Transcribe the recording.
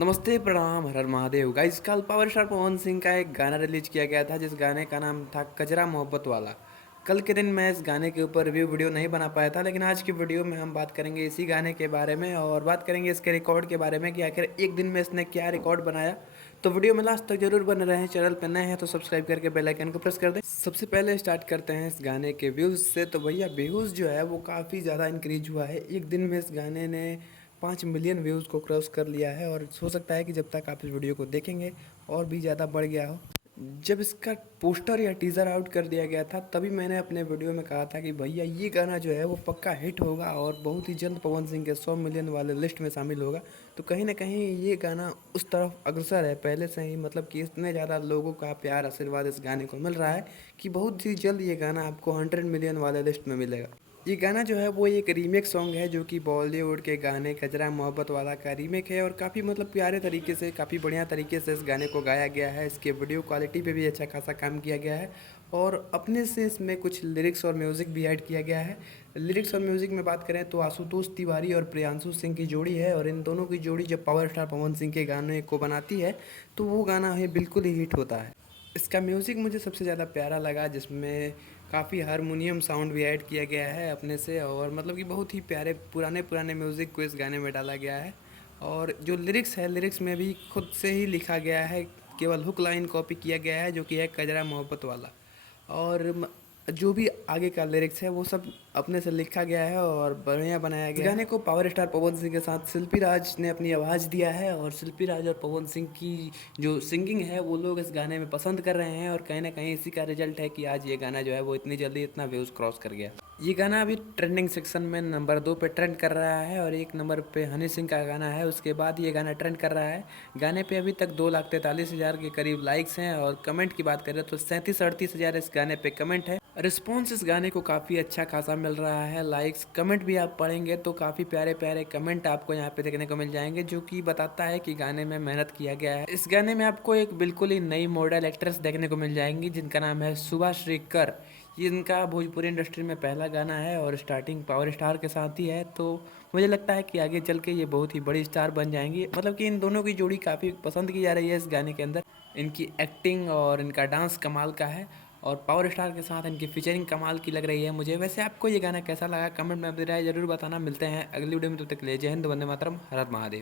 नमस्ते, प्रणाम, हर हर महादेव। गाइस कल पावर स्टार पवन सिंह का एक गाना रिलीज किया गया था जिस गाने का नाम था कजरा मोहब्बत वाला। कल के दिन मैं इस गाने के ऊपर रिव्यू वीडियो नहीं बना पाया था, लेकिन आज की वीडियो में हम बात करेंगे इसी गाने के बारे में और बात करेंगे इसके रिकॉर्ड के बारे में कि आखिर एक दिन में इसने क्या रिकॉर्ड बनाया। तो वीडियो में लास्ट तक जरूर बने रहें। चैनल पर नए हैं तो सब्सक्राइब करके बेल आइकन को प्रेस कर दें। सबसे पहले स्टार्ट करते हैं इस गाने के व्यूज़ से। तो भैया व्यूज़ जो है वो काफ़ी ज़्यादा इंक्रीज हुआ है। एक दिन में इस गाने ने 5 मिलियन व्यूज़ को क्रॉस कर लिया है और हो सकता है कि जब तक आप इस वीडियो को देखेंगे और भी ज़्यादा बढ़ गया हो। जब इसका पोस्टर या टीज़र आउट कर दिया गया था तभी मैंने अपने वीडियो में कहा था कि भैया ये गाना जो है वो पक्का हिट होगा और बहुत ही जल्द पवन सिंह के 100 मिलियन वाले लिस्ट में शामिल होगा। तो कहीं ना कहीं ये गाना उस तरफ अग्रसर है पहले से ही, मतलब कि इतने ज़्यादा लोगों का प्यार आशीर्वाद इस गाने को मिल रहा है कि बहुत ही जल्द ये गाना आपको 100 मिलियन वाले लिस्ट में मिलेगा। ये गाना जो है वो एक रीमेक सॉन्ग है जो कि बॉलीवुड के गाने कजरा मोहब्बत वाला का रीमेक है और काफ़ी मतलब प्यारे तरीके से, काफ़ी बढ़िया तरीके से इस गाने को गाया गया है। इसके वीडियो क्वालिटी पे भी अच्छा खासा काम किया गया है और अपने से इसमें कुछ लिरिक्स और म्यूज़िक भी ऐड किया गया है। लिरिक्स और म्यूज़िक में बात करें तो आशुतोष तिवारी और प्रियांशु सिंह की जोड़ी है और इन दोनों की जोड़ी जब पावर स्टार पवन सिंह के गाने को बनाती है तो वो गाना है बिल्कुल ही हिट होता है। इसका म्यूज़िक मुझे सबसे ज़्यादा प्यारा लगा जिसमें काफ़ी हारमोनियम साउंड भी ऐड किया गया है अपने से और मतलब कि बहुत ही प्यारे पुराने पुराने म्यूज़िक को इस गाने में डाला गया है। और जो लिरिक्स है, लिरिक्स में भी खुद से ही लिखा गया है, केवल हुक लाइन कॉपी किया गया है जो कि है कजरा मोहब्बत वाला। और जो भी आगे का लिरिक्स है वो सब अपने से लिखा गया है और बढ़िया बनाया गया है। गाने को पावर स्टार पवन सिंह के साथ शिल्पी राज ने अपनी आवाज़ दिया है और शिल्पी राज और पवन सिंह की जो सिंगिंग है वो लोग इस गाने में पसंद कर रहे हैं और कहीं ना कहीं इसी का रिजल्ट है कि आज ये गाना जो है वो इतनी जल्दी इतना व्यूज़ क्रॉस कर गया। ये गाना अभी ट्रेंडिंग सेक्शन में नंबर 2 पे ट्रेंड कर रहा है और 1 नंबर पे हनी सिंह का गाना है, उसके बाद ये गाना ट्रेंड कर रहा है। गाने पे अभी तक 2,43,000 के करीब लाइक्स हैं और कमेंट की बात करें तो 37-38 हज़ार इस गाने पे कमेंट है। रिस्पॉन्स इस गाने को काफ़ी अच्छा खासा मिल रहा है। लाइक्स कमेंट भी आप पढ़ेंगे तो काफ़ी प्यारे प्यारे कमेंट आपको यहाँ पे देखने को मिल जाएंगे जो कि बताता है कि गाने में मेहनत किया गया है। इस गाने में आपको एक बिल्कुल ही नई मॉडल एक्ट्रेस देखने को मिल जाएंगी जिनका नाम है शुभाश्री कर। ये इनका भोजपुरी इंडस्ट्री में पहला गाना है और स्टार्टिंग पावर स्टार के साथ ही है, तो मुझे लगता है कि आगे चल के ये बहुत ही बड़ी स्टार बन जाएंगी। मतलब कि इन दोनों की जोड़ी काफ़ी पसंद की जा रही है इस गाने के अंदर। इनकी एक्टिंग और इनका डांस कमाल का है और पावर स्टार के साथ इनकी फीचरिंग कमाल की लग रही है मुझे। वैसे आपको ये गाना कैसा लगा कमेंट में अपनी राय जरूर बताना। मिलते हैं अगली वीडियो में, तब तक के लिए जय हिंद, वंदे मातरम, हर हर महादेव।